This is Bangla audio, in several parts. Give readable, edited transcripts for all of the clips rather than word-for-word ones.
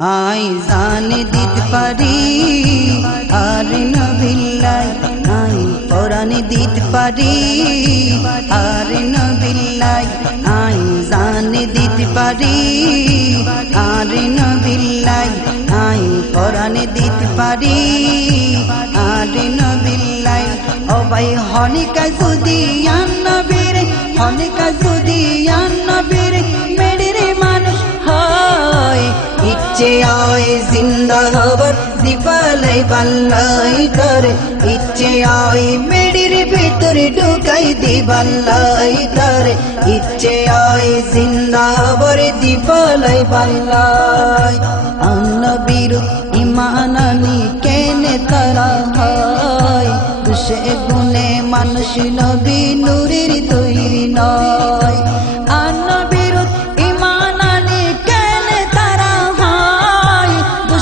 আই জানে দিতে পারি আর নবিল্লাই আই কোরআনে দিতে পারি আর নবিল্লাই আই জানে দিতে পারি আর নবিল্লাই আই কোরআনে দিতে পারি আর নবিল্লাই ও ভাই হনিকা যদি নবীর হনিকা যদি নবীর মেরে মানুষ হয় ইচ্ছে আয় জিন্দা হবার দিপালাই বাল্লাই করে ইচ্ছে আয় মেডির ভিতরে ঢুকাই দিবাল্লাই করে ইচ্ছে আয় জিন্দা হবার দিপালাই বাল্লাই নবীর ঈমান আনি কেনে তারা হয় সে গুণে মানুষ নবী নূরের তৈরি নয় নবীর ঈমান আনি কেনে তারা হয়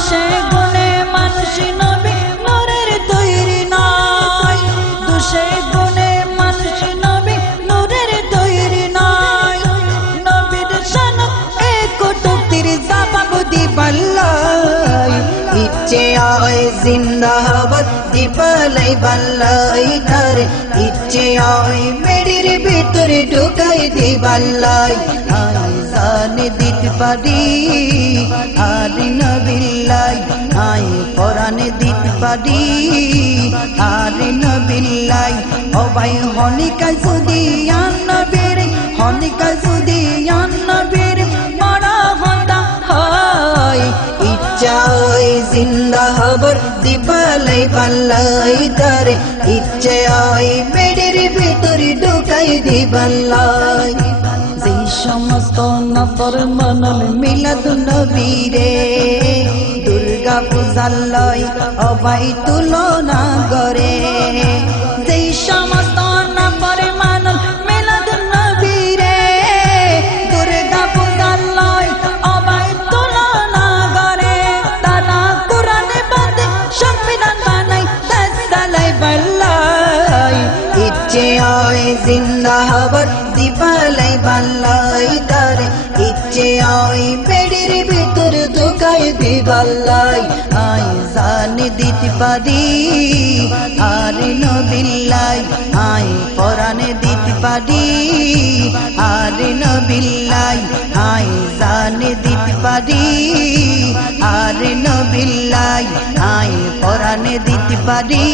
সে গুণে মানুষ নবী নূরের তৈরি নয় সে গুণে মানুষ নবী নূরের তৈরি নয় নবীর শান একটুক্তির জবাব দিবাল্লাই ইচ্ছে আয় জিন্দা হবার দিপালাই বাল্লাই করে ইচ্ছে আয় মেডির ভিতরে ঢুকাই দিবাল্লাই আই জানে দিতে পারি আর নবিল্লাই আই কোরআনে দিতে পারি আর নবিল্লাই ও ভাই হনিকা যদি নবীর হনিকা যদি নবীর বড় হতা হয় ইচ্ছায় জিন্দা হবার দিপালাই বাল্লাই করে ইচ্ছে আয় মেডির ভিতরে ঢুকাই দিবাল্লাই যেই সমস্ত নফর মনল মিলাদ নবীরে দুর্গা পূজার লয় ও ভাই তুলনা করে যেই সমস্ত নফর মনল মিলাদ নবীরে দুর্গা পূজার লয় ও ভাই তুলনা করে তারা কোরআনে বাদে সংবিধান বানাই দেশালাই বাল্লাই ইচ্ছে আয় জিন্দা হবার দিপালাই বাল্লাই করে ইচ্ছে আয় পেড়ির ভিতর ঢুকাই দিবাল্লাই আই জানে দিতে পারি আর নবিল্লাই আই কোরআনে দিতে পারি আর নবিল্লাই আই জানে দিতে পারি আর নবিল্লাই আই কোরআনে দিতে পারি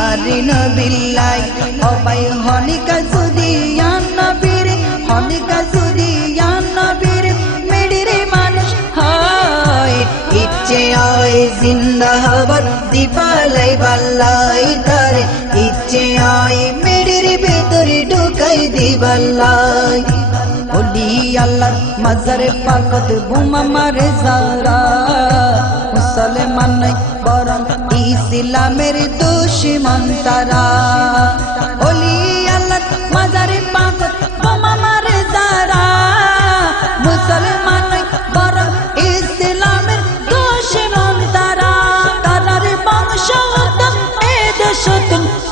আর নবিল্লাই ও ভাই হনিকা যদি নবীর হনিকা যদি নবীর মেডির মানুষ হয় ইচ্ছে আয় জিন্দা হবার দিপালাই বাল্লাই করে ইচ্ছে আয় মেডির ভিতরে ঢুকাই দিবাল্লাই ওলি আল্লাহ মাজারে পাকত বোমা মারে যারা মুসলমান নাই বরং ইসলামের দুশমন তারা ওলি আল্লাহ মাজারে পাকত বোমা মারে যারা মুসলমান নাই বরং ইসলামের দুশমন তারা তারার বংশ এদেশ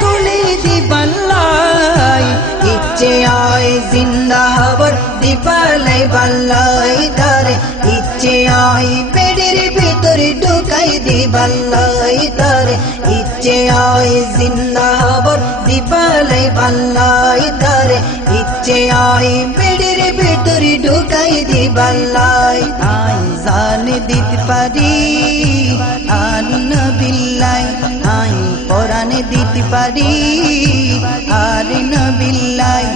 তুলে দিবাল্লাই ইচ্ছে আয় জিন্দা হবার দিপালাই বাল্লাই করে ইচ্ছে আয় পেড়ির ভিতরে ঢুকাই দিবাল্লাই করে ইচ্ছে আয় জিন্দা হবার দিপালাই বাল্লাই করে ইচ্ছে আয় পেড়ির ভিতরে ঢুকাই দিবাল্লাই আই জানে দিতে পারি আর নবিল্লাই আই কোরআনে দিতে পারি আর নবিল্লাই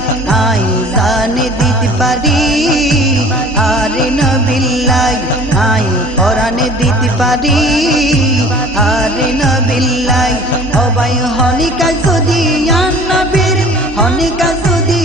আই জানে দিতে পারি আর নবিল্লাই আই কোরআনে দিতে পারি আর নবিল্লাই ও ভাই হনিকা যদি নবীর হনিকা যদি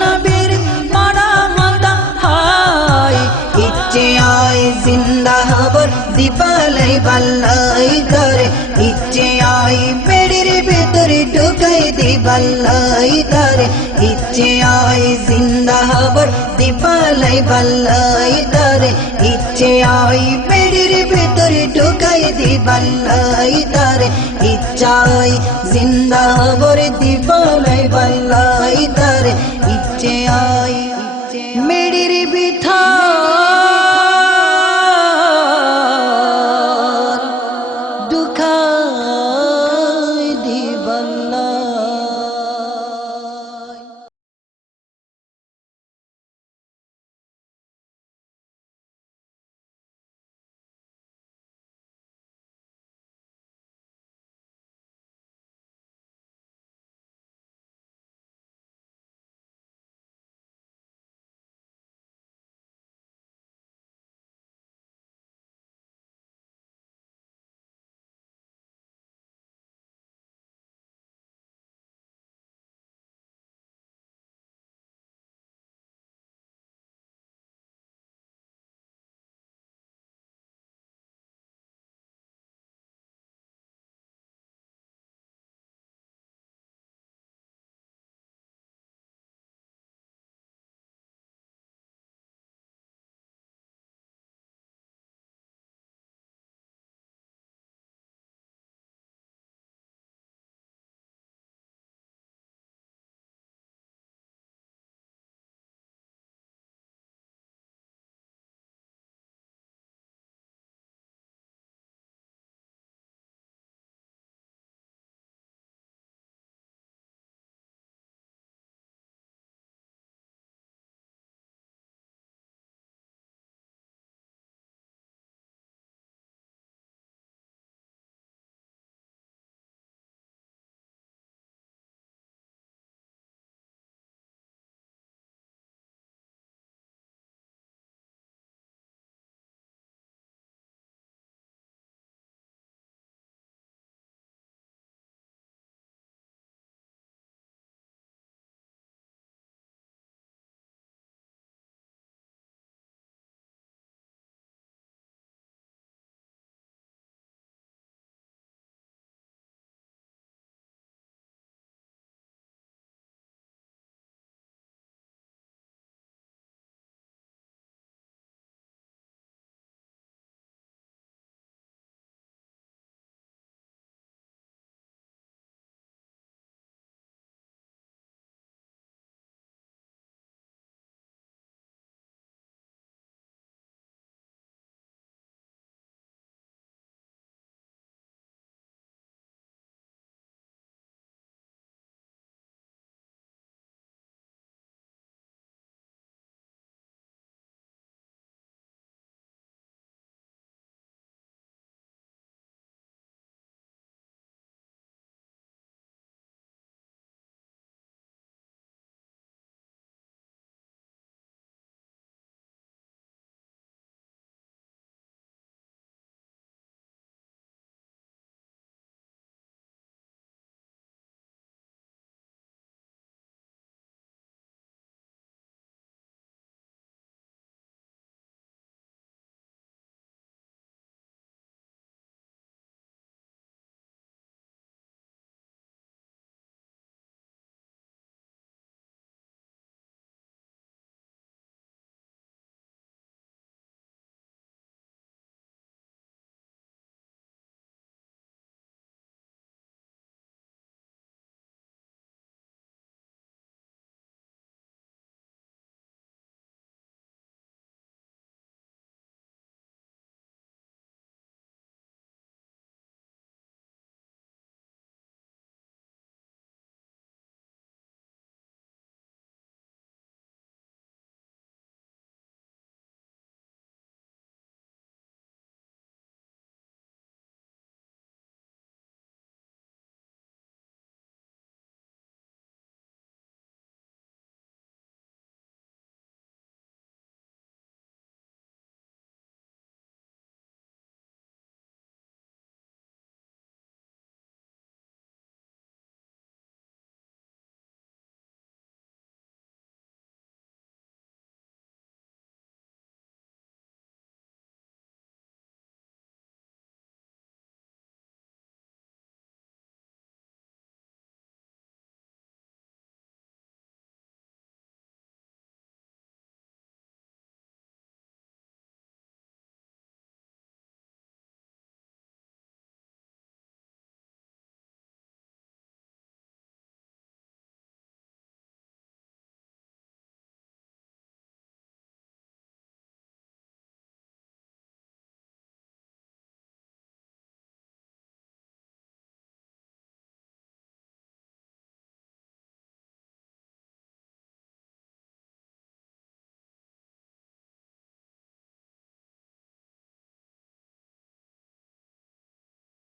নবীর বড় হতা হয় ইচ্ছে আয় জিন্দা হবার দিপালাই বাল্লাই করে ইচ্ছে আয় পেড়ির ভিতরে ঢুকাই দিবাল্লাই করে ইচ্ছে আয় জিন্দা হবার দিপালাই বাল্লাই করে ইচ্ছে আয় পেড়ির ভিতরে ঢুকাই দিবাল্লাই করে ইচ্ছায় জিন্দা হবার দিপালাই বাল্লাই করে ইচ্ছে আয় মেডির ভিতরে